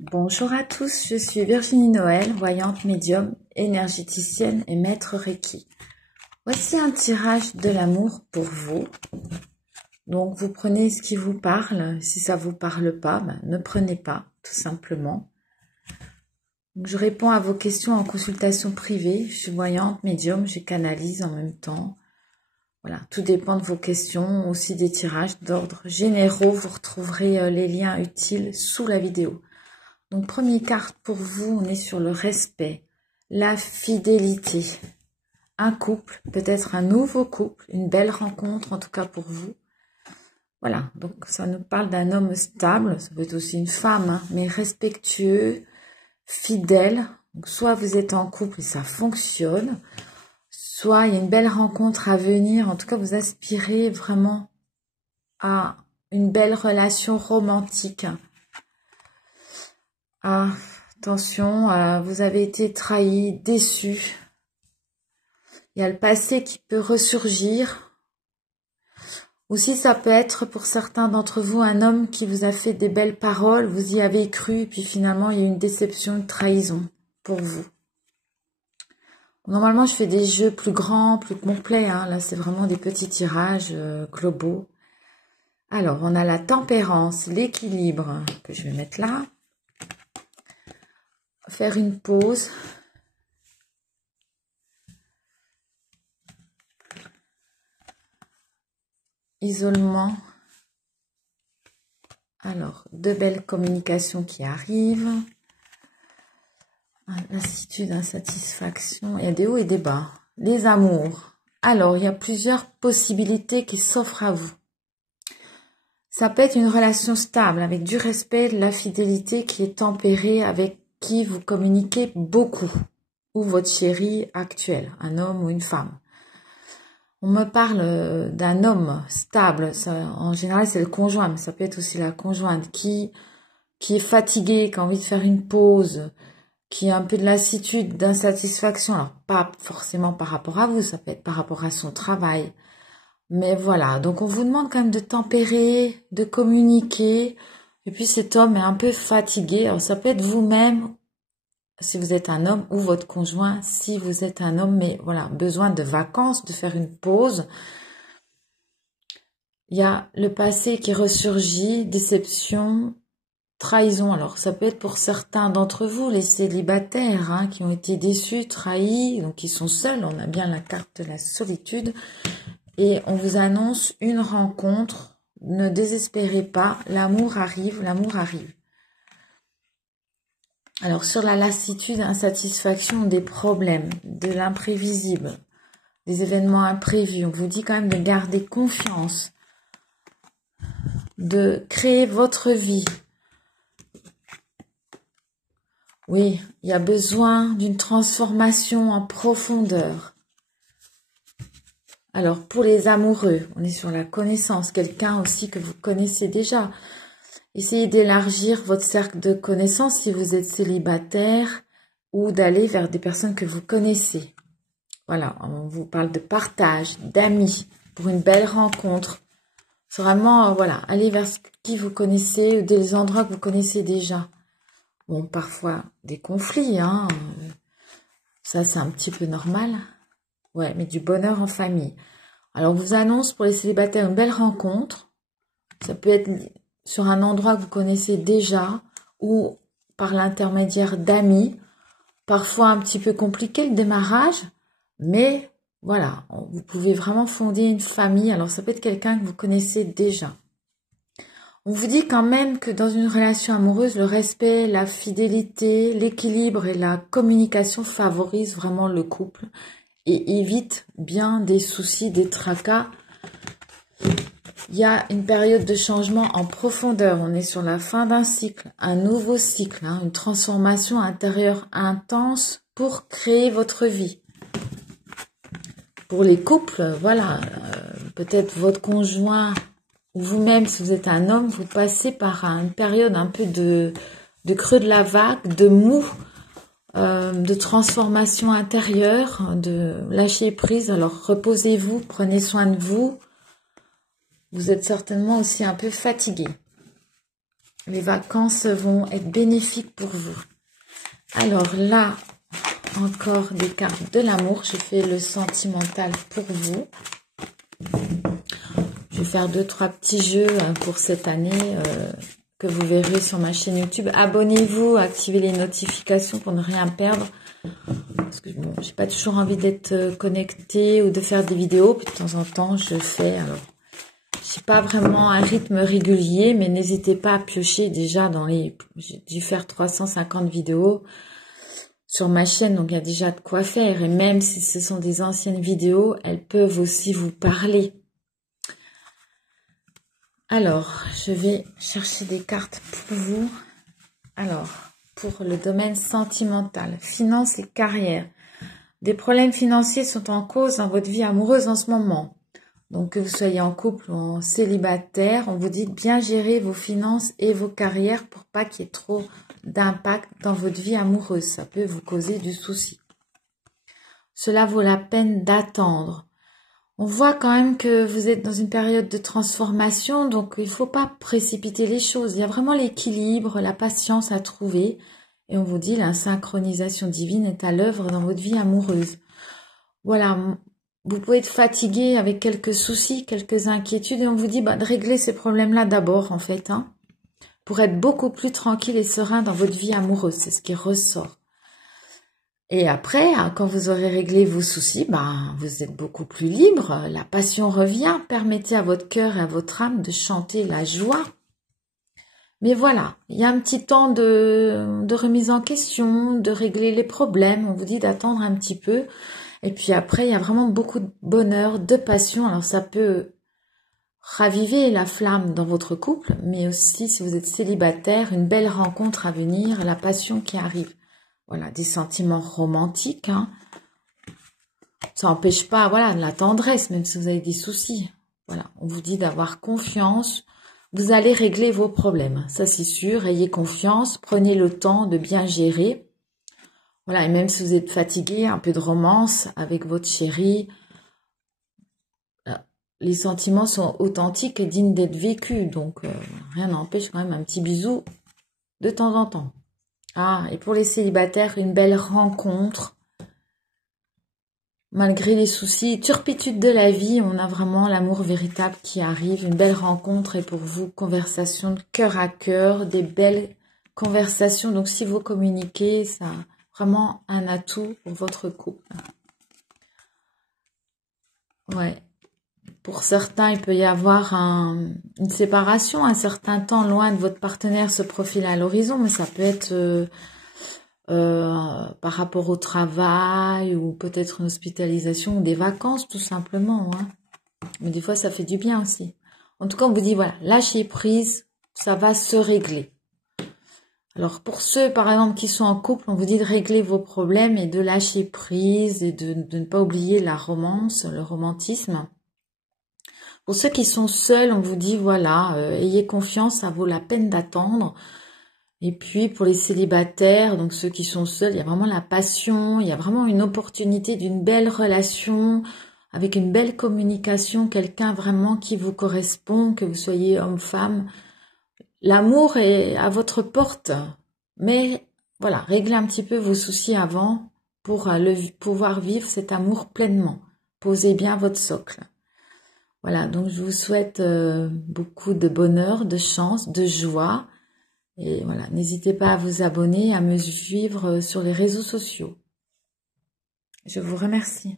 Bonjour à tous, je suis Virginie Noël, voyante médium, énergéticienne et maître Reiki. Voici un tirage de l'amour pour vous. Donc vous prenez ce qui vous parle, si ça vous parle pas, ne prenez pas, tout simplement. Donc, je réponds à vos questions en consultation privée, je suis voyante médium, je canalise en même temps. Voilà, tout dépend de vos questions, aussi des tirages d'ordre généraux, vous retrouverez les liens utiles sous la vidéo. Donc, première carte pour vous, on est sur le respect, la fidélité. Un couple, peut-être un nouveau couple, une belle rencontre, en tout cas pour vous. Voilà, donc ça nous parle d'un homme stable, ça peut être aussi une femme, hein, mais respectueux, fidèle. Donc, soit vous êtes en couple et ça fonctionne, soit il y a une belle rencontre à venir. En tout cas, vous aspirez vraiment à une belle relation romantique. Ah, attention, vous avez été trahi, déçu. Il y a le passé qui peut ressurgir. Aussi, ça peut être pour certains d'entre vous un homme qui vous a fait des belles paroles, vous y avez cru, et puis finalement, il y a eu une déception, une trahison pour vous. Normalement, je fais des jeux plus grands, plus complets. Hein. Là, c'est vraiment des petits tirages globaux. Alors, on a la tempérance, l'équilibre, que je vais mettre là. Faire une pause. Isolement. Alors, de belles communications qui arrivent. Lassitude, insatisfaction. Il y a des hauts et des bas. Les amours. Alors, il y a plusieurs possibilités qui s'offrent à vous. Ça peut être une relation stable avec du respect, de la fidélité qui est tempérée, avec qui vous communiquez beaucoup. Ou votre chéri actuel, un homme ou une femme. On me parle d'un homme stable, ça, en général c'est le conjoint, mais ça peut être aussi la conjointe qui est fatigué, qui a envie de faire une pause, qui a un peu de lassitude, d'insatisfaction. Alors pas forcément par rapport à vous, ça peut être par rapport à son travail. Mais voilà, donc on vous demande quand même de tempérer, de communiquer. Et puis cet homme est un peu fatigué. Alors ça peut être vous-même, si vous êtes un homme, ou votre conjoint, si vous êtes un homme, mais voilà, besoin de vacances, de faire une pause. Il y a le passé qui ressurgit, déception, trahison. Alors, ça peut être pour certains d'entre vous, les célibataires, hein, qui ont été déçus, trahis, donc qui sont seuls. On a bien la carte de la solitude. Et on vous annonce une rencontre. Ne désespérez pas, l'amour arrive, l'amour arrive. Alors, sur la lassitude, insatisfaction, des problèmes, de l'imprévisible, des événements imprévus, on vous dit quand même de garder confiance, de créer votre vie. Oui, il y a besoin d'une transformation en profondeur. Alors, pour les amoureux, on est sur la connaissance, quelqu'un aussi que vous connaissez déjà. Essayez d'élargir votre cercle de connaissances si vous êtes célibataire ou d'aller vers des personnes que vous connaissez. Voilà, on vous parle de partage, d'amis, pour une belle rencontre. C'est vraiment, voilà, aller vers qui vous connaissez, des endroits que vous connaissez déjà. Bon, parfois, des conflits, hein. Ça, c'est un petit peu normal. Ouais, mais du bonheur en famille. Alors, on vous annonce pour les célibataires une belle rencontre. Ça peut être sur un endroit que vous connaissez déjà ou par l'intermédiaire d'amis. Parfois, un petit peu compliqué le démarrage, mais voilà, vous pouvez vraiment fonder une famille. Alors, ça peut être quelqu'un que vous connaissez déjà. On vous dit quand même que dans une relation amoureuse, le respect, la fidélité, l'équilibre et la communication favorisent vraiment le couple et évitent bien des soucis, des tracas. Il y a une période de changement en profondeur. On est sur la fin d'un cycle, un nouveau cycle, hein, une transformation intérieure intense pour créer votre vie. Pour les couples, voilà, peut-être votre conjoint ou vous-même, si vous êtes un homme, vous passez par une période un peu de creux de la vague, de mou, de transformation intérieure, de lâcher prise. Alors reposez-vous, prenez soin de vous. Vous êtes certainement aussi un peu fatigué. Les vacances vont être bénéfiques pour vous. Alors là, encore des cartes de l'amour. Je fais le sentimental pour vous. Je vais faire 2-3 petits jeux pour cette année que vous verrez sur ma chaîne YouTube. Abonnez-vous, activez les notifications pour ne rien perdre. Parce que bon, j'ai pas toujours envie d'être connectée ou de faire des vidéos. Puis de temps en temps, je fais. Alors, j'ai pas vraiment un rythme régulier, mais n'hésitez pas à piocher déjà dans les... J'ai dû faire 350 vidéos sur ma chaîne, donc il y a déjà de quoi faire. Et même si ce sont des anciennes vidéos, elles peuvent aussi vous parler. Alors, je vais chercher des cartes pour vous. Alors, pour le domaine sentimental, finances et carrière. Des problèmes financiers sont en cause dans votre vie amoureuse en ce moment. Donc, que vous soyez en couple ou en célibataire, on vous dit de bien gérer vos finances et vos carrières pour pas qu'il y ait trop d'impact dans votre vie amoureuse. Ça peut vous causer du souci. Cela vaut la peine d'attendre. On voit quand même que vous êtes dans une période de transformation, donc il ne faut pas précipiter les choses. Il y a vraiment l'équilibre, la patience à trouver. Et on vous dit, la synchronisation divine est à l'œuvre dans votre vie amoureuse. Voilà, vous pouvez être fatigué avec quelques soucis, quelques inquiétudes, et on vous dit de régler ces problèmes-là d'abord, en fait, pour être beaucoup plus tranquille et serein dans votre vie amoureuse. C'est ce qui ressort. Et après, quand vous aurez réglé vos soucis, vous êtes beaucoup plus libre. La passion revient. Permettez à votre cœur et à votre âme de chanter la joie. Mais voilà, il y a un petit temps de remise en question, de régler les problèmes. On vous dit d'attendre un petit peu. Et puis après, il y a vraiment beaucoup de bonheur, de passion. Alors ça peut raviver la flamme dans votre couple, mais aussi si vous êtes célibataire, une belle rencontre à venir, la passion qui arrive. Voilà, des sentiments romantiques. Ça n'empêche pas, voilà, de la tendresse, même si vous avez des soucis. Voilà, on vous dit d'avoir confiance. Vous allez régler vos problèmes. Ça, c'est sûr. Ayez confiance. Prenez le temps de bien gérer. Voilà, et même si vous êtes fatigué, un peu de romance avec votre chéri. Les sentiments sont authentiques et dignes d'être vécus. Donc, rien n'empêche quand même un petit bisou de temps en temps. Ah, et pour les célibataires, une belle rencontre. Malgré les soucis, turpitudes de la vie, on a vraiment l'amour véritable qui arrive. Une belle rencontre et pour vous, conversation de cœur à cœur, des belles conversations. Donc, si vous communiquez, ça a vraiment un atout pour votre couple. Ouais. Pour certains, il peut y avoir une séparation, un certain temps loin de votre partenaire se profile à l'horizon, mais ça peut être par rapport au travail ou peut-être une hospitalisation ou des vacances tout simplement. Mais des fois, ça fait du bien aussi. En tout cas, on vous dit, voilà, lâchez prise, ça va se régler. Alors, pour ceux, par exemple, qui sont en couple, on vous dit de régler vos problèmes et de lâcher prise et de ne pas oublier la romance, le romantisme. Pour ceux qui sont seuls, on vous dit, voilà, ayez confiance, ça vaut la peine d'attendre. Et puis, pour les célibataires, donc ceux qui sont seuls, il y a vraiment la passion, il y a vraiment une opportunité d'une belle relation, avec une belle communication, quelqu'un vraiment qui vous correspond, que vous soyez homme-femme. L'amour est à votre porte, mais voilà, réglez un petit peu vos soucis avant pour pouvoir vivre cet amour pleinement. Posez bien votre socle. Voilà, donc je vous souhaite beaucoup de bonheur, de chance, de joie. Et voilà, n'hésitez pas à vous abonner, à me suivre sur les réseaux sociaux. Je vous remercie.